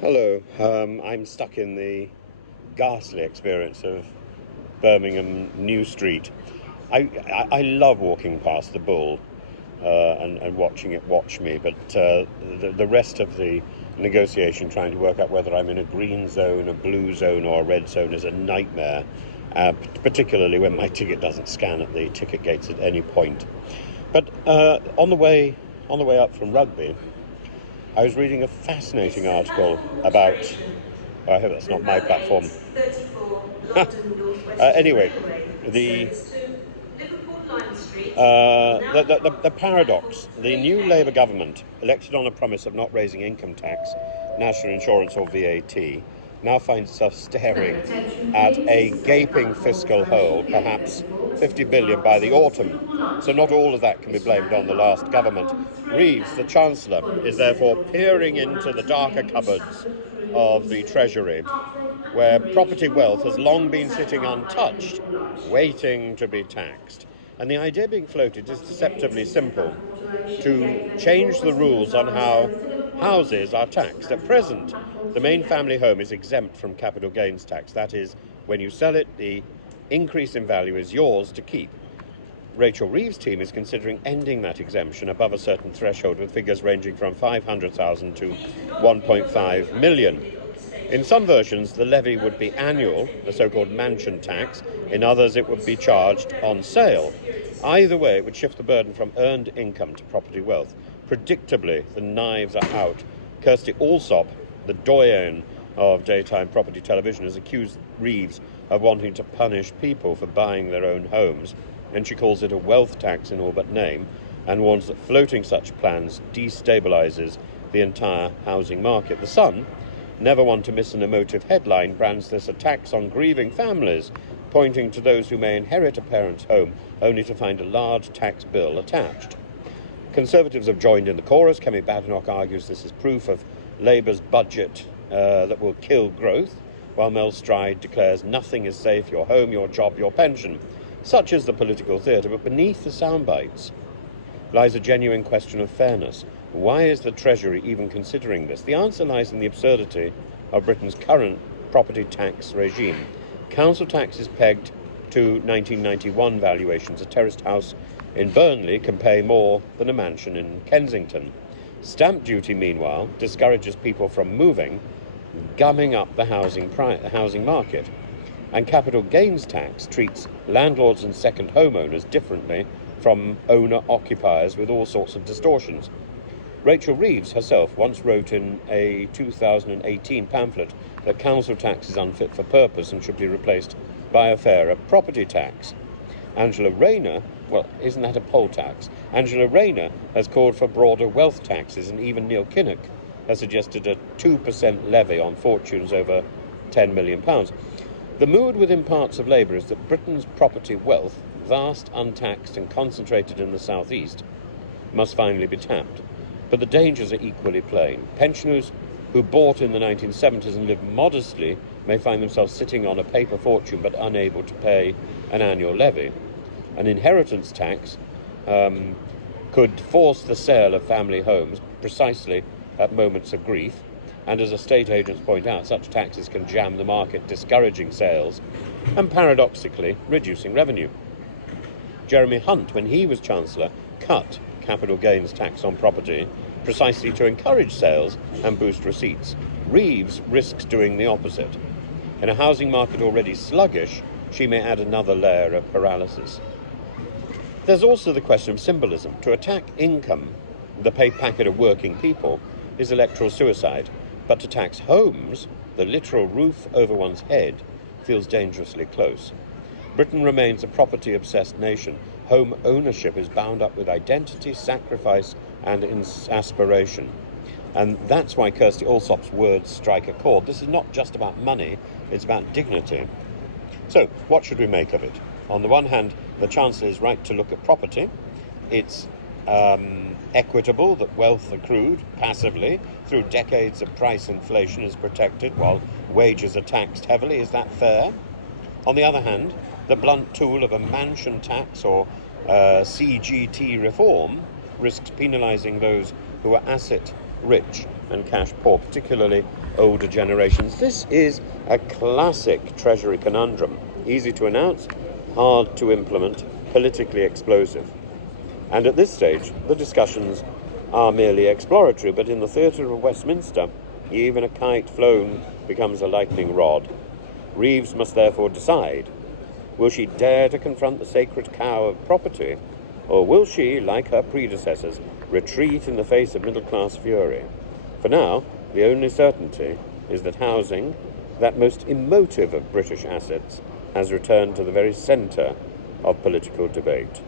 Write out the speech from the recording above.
Hello, I'm stuck in the ghastly experience of Birmingham New Street. I love walking past the Bull and watching it watch me, but the rest of the negotiation, trying to work out whether I'm in a green zone, a blue zone, or a red zone, is a nightmare, particularly when my ticket doesn't scan at the ticket gates at any point. But on the way up from Rugby, I was reading a fascinating article about. I hope that's not my platform. Anyway, the paradox: the new Labour government, elected on a promise of not raising income tax, national insurance, or VAT, now finds itself staring at a gaping fiscal hole, perhaps 50 billion by the autumn. So not all of that can be blamed on the last government. Reeves, the Chancellor, is therefore peering into the darker cupboards of the Treasury, where property wealth has long been sitting untouched, waiting to be taxed. And the idea being floated is deceptively simple: to change the rules on how houses are taxed. At present, the main family home is exempt from capital gains tax. That is, when you sell it, the increase in value is yours to keep. Rachel Reeves' team is considering ending that exemption above a certain threshold, with figures ranging from 500,000 to 1.5 million. In some versions, the levy would be annual, the so-called mansion tax. In others, it would be charged on sale. Either way, it would shift the burden from earned income to property wealth. Predictably, the knives are out. Kirsty Allsop, the doyen of daytime property television, has accused Reeves of wanting to punish people for buying their own homes, and she calls it a wealth tax in all but name, and warns that floating such plans destabilises the entire housing market. The Sun, never one to miss an emotive headline, brands this a tax on grieving families, pointing to those who may inherit a parent's home only to find a large tax bill attached. Conservatives have joined in the chorus. Kemi Badenoch argues this is proof of Labour's budget that will kill growth, while Mel Stride declares nothing is safe: your home, your job, your pension. Such is the political theatre, but beneath the soundbites lies a genuine question of fairness. Why is the Treasury even considering this? The answer lies in the absurdity of Britain's current property tax regime. Council tax is pegged to 1991 valuations. A terraced house in Burnley can pay more than a mansion in Kensington. Stamp duty, meanwhile, discourages people from moving, gumming up the housing market. And capital gains tax treats landlords and second homeowners differently from owner-occupiers, with all sorts of distortions. Rachel Reeves herself once wrote in a 2018 pamphlet that council tax is unfit for purpose and should be replaced by a fairer property tax. Angela Rayner, well, isn't that a poll tax? Angela Rayner has called for broader wealth taxes, and even Neil Kinnock has suggested a 2% levy on fortunes over £10 million. The mood within parts of Labour is that Britain's property wealth, vast, untaxed and concentrated in the southeast, must finally be tapped. But the dangers are equally plain. Pensioners who bought in the 1970s and lived modestly may find themselves sitting on a paper fortune but unable to pay an annual levy. An inheritance tax could force the sale of family homes precisely at moments of grief, and as estate agents point out, such taxes can jam the market, discouraging sales and paradoxically reducing revenue. Jeremy Hunt, when he was Chancellor, cut capital gains tax on property precisely to encourage sales and boost receipts. Reeves risks doing the opposite. In a housing market already sluggish, she may add another layer of paralysis. There's also the question of symbolism. To attack income, the pay packet of working people, is electoral suicide. But to tax homes, the literal roof over one's head, feels dangerously close. Britain remains a property-obsessed nation. Home ownership is bound up with identity, sacrifice, and aspiration. And that's why Kirsty Allsop's words strike a chord. This is not just about money, it's about dignity. So, what should we make of it? On the one hand, the Chancellor is right to look at property. It's equitable that wealth accrued passively through decades of price inflation is protected while wages are taxed heavily. Is that fair? On the other hand, the blunt tool of a mansion tax or CGT reform risks penalising those who are asset rich and cash poor, particularly older generations. This is a classic Treasury conundrum. Easy to announce, hard to implement, politically explosive. And at this stage, the discussions are merely exploratory, but in the theatre of Westminster, even a kite flown becomes a lightning rod. Reeves must therefore decide, will she dare to confront the sacred cow of property, or will she, like her predecessors, retreat in the face of middle-class fury? For now, the only certainty is that housing, that most emotive of British assets, has returned to the very centre of political debate.